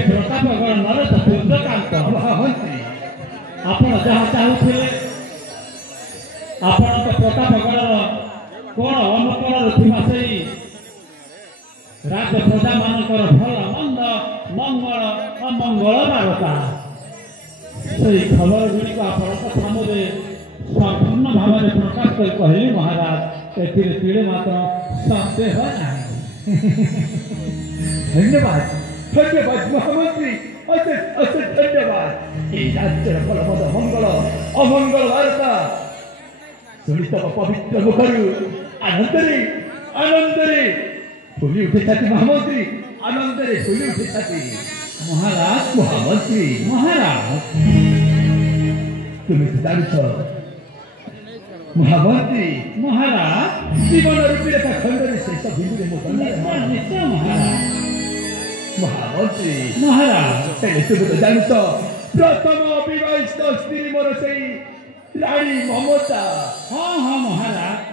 प्रतापगढ़ नरेश सूर्यकांत महामंत्री आपण जहाँ चाहूले आपण प्रतापगढ़ कौन अनुकूल थी से राज्य प्रजा मानकर भल मंद मंगल अमंगल बारता से खबर गुड़िक आपण सामने संपूर्ण भाव में प्रकाश कर कहली महाराज एतिरे मात्र संदेह नहीं। धन्यवाद धन्यवाद महामंत्री अशेष अशेष धन्यवाद ये राज्य फलमद मंगल अमंगल वार्ता शुणी तम पवित्र मुखरु आनंदरे आनंदरे फुली उठे महामंत्री आनंदरे फुली उठे महाराज महामंत्री महाराज तुम्हें जानिछ महामंत्री महाराज जीवन रूपी रेखा खंडरे शेष बिंदुरे निश्चय महाराज महामंत्री महाराज तुम तो जानिछ प्रथम विवाहित स्त्री मोर से रानी ममता हाँ हाँ महाराज